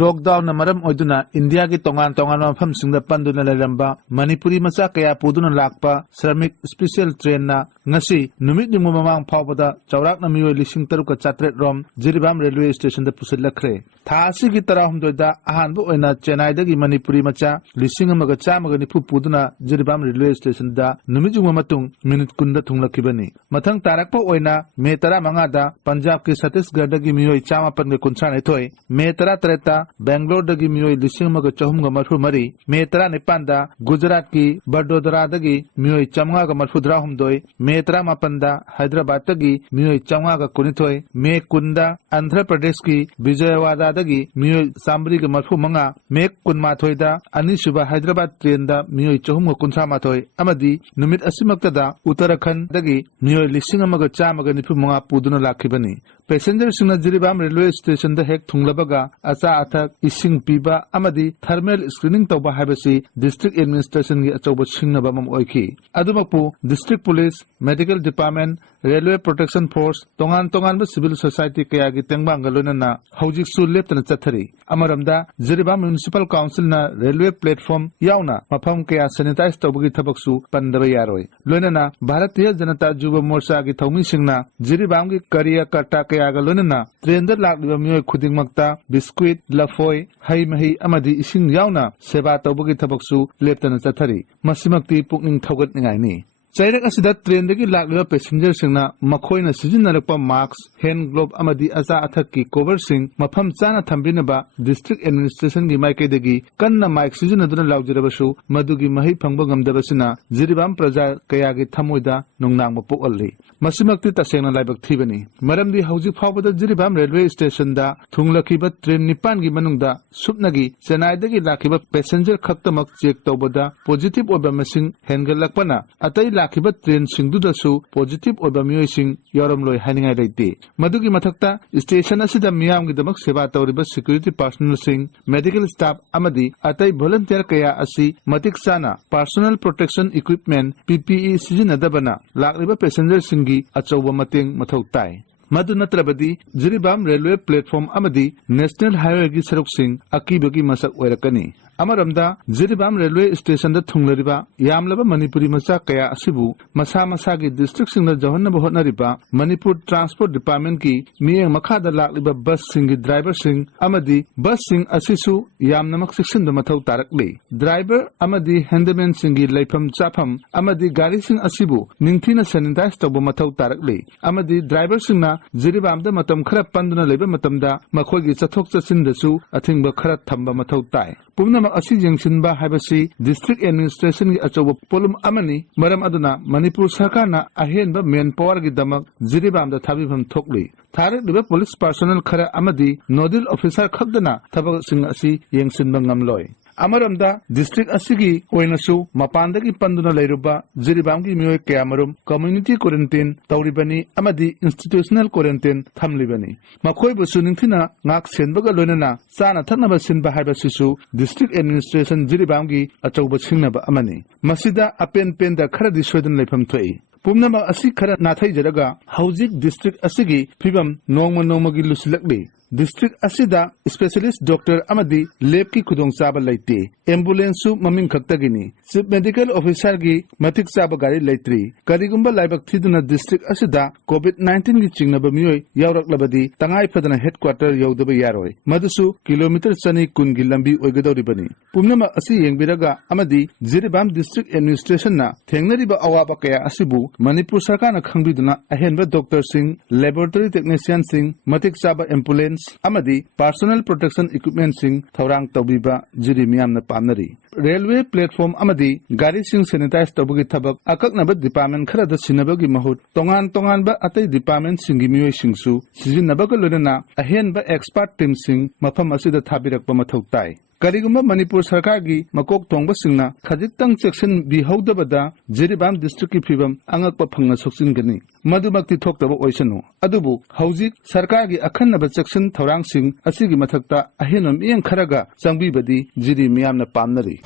lockdown na maram oiduna India ki tongan mafam singda panduna leramba Manipuri macha kaya puduna lakpa Shramik special train na ngasi numit ni mamang phawbada chawrak na mioi lising taruka chatret rom Jiribam railway station da pusit lakre thasi ki tarahum doida ahan bu oina Chennai da gi Manipuri macha lising amaga chamaga nipu puduna Jiribam railway station da numit juma matung minute kunda thunglakibani mathang tarakpa oina me tara manga da Punjab ki Chhattisgarh da gi mioi chama pan ga kuncha ne thoi me tara treta Bangalore da gi mioi lising amaga chahum ga marfu mari me tara nipan da Gujarat ki Vadodara da gi mioi chamga ga marfu dra hum doi me tara mapan da Hyderabad da gi mioi chamga ga kunithoi me kunda Andhra Pradesh ki Vijayawada da gi mioi sambri ga marfu manga me kunma thoi da ani suba Hyderabad train da mioi chahum ga kuncha ma thoi amadi numit asimakta da Uttarakhand da gi mioi lising amaga chama ga nipu manga puduna lakhibani Passenger singna Jiribam railway station da hek thunglabaga acha athak ising piba amadi thermal screening tawba habasi district administration gi achoba singnaba mam oiki adumapu district police medical department railway protection force tongan ba civil society kaya gi tengbang galona na hojik su leptana chathari amaramda Jiribam municipal council na railway platform yauna mafam kaya sanitize tawbagi thabaksu pandaba yaroi loinana Bharatiya Janata Yuva Morcha gi thawmi singna Jiribam gi kariya karta Yagalona, train lak mioi khuding makta, biscuit, lafoi, hai mahi amadi ising yauna, seba tawbagi tabaksu, leptana chathari, masimakti pukning thawgat ningaini. Chairak asida train dagi lakliba passenger singna makhoina sizinnarakpa mask, hand glove amadi aza athak ki cover sing mafam chana thambinaba district administration gi maike dagi kanna mic sizinaduna laujirabasu madugi mahi phangba ngamdabasina Jiribam praja kaya gi thamoida nungnang mapuk alli. Masimakti tasengna laibak thibani maramdi hauji phawbada Jiribam railway station da thunglakiba train nipan gi manungda supnagi Chennai dagi lakiba passenger khaktamak check tawbada positive oba masing hengalakpana atai lakiba train singdudasu positive oba mioi sing yoramloi haningai leite madugi mathakta station asida miyam gi damak seba tawriba security personnel sing medical staff amadi atai volunteer kaya asi matik sana personal protection equipment PPE sizinadabana lakliba passenger sing achauba mateng mathau tai madu natrabadi Jiribam railway platform amadi national highway gi saruk sing akibagi masak oirakani amaramda Jiribam railway station da thunglariba yamlaba Manipuri macha kaya asibu masa gi district singna jahonna bahotnariba Manipur transport department ki miyeng makha da lakliba bus sing gi driver sing amadi bus sing asisu yamnamak section da mathau tarakli driver amadi handyman sing gi laifam chafam amadi gari sing asibu ningthina sanitize tawba mathau tarakli amadi driver singna Jiribam da matam khara panduna leba matamda makhoi gi chathok chachin dasu athingba khara thamba mathau tai pumna asi jengsinba habasi district administration gi achoba polum amani maram aduna Manipur sarkar na ahenba main power gi damak Jiribam da thabibam thokli tharik liba police personnel khara amadi nodal officer khakdana thabak sing asi yengsinba ngamloi amaramda district asigi oinasu mapandagi panduna leiruba Jiribam gi mioi kayamarum community quarantine tawribani amadi institutional quarantine thamlibani makhoi busu ningthina ngak senbaga loinana chana thaknaba sinba haibasisu district administration Jiribam gi achauba singnaba amani masida apen penda kharadi soidan leifam thoi pumnama asi khara nathai jaraga hauzik district asigi phibam nongma gi lusilakli district asida specialist doctor amadi lab ki khudong chaba laite ambulance su maming khaktagini chief medical officer gi matik chaba gari laitri karigumba laibak thiduna district asida covid-19 gi chingnaba mioi yawrak labadi tangai phadana headquarter yawdaba yaroi madusu kilometer chani kun gi lambi oigadori bani pumnama asi yengbiraga amadi Jiribam district administration na thengnariba awaba kaya asibu Manipur sarkar na khangbiduna ahenba doctor sing laboratory technician sing matik chaba ambulance amadi personal protection equipment sing thorang tawbiba Jiri miyamna pamnari railway platform amadi gari sing sanitize tawbagi thabak akaknaba department khara da sinabagi mahut tongan ba atai department singi mioi singsu sizinnabaga loinana ahenba expert team sing mafam asida thabirakpa mathau tai Karigumba Manipur sarkar gi makok thongba singna khajitang section bi howdabada Jiribam district ki phibam angakpa phangna soksin gani madumakti thoktaba oisanu adubu hauzik sarkar gi akhannaba section thorang sing asigi mathakta ahenom eng kharaga changbibadi Jiri miyamna pamnari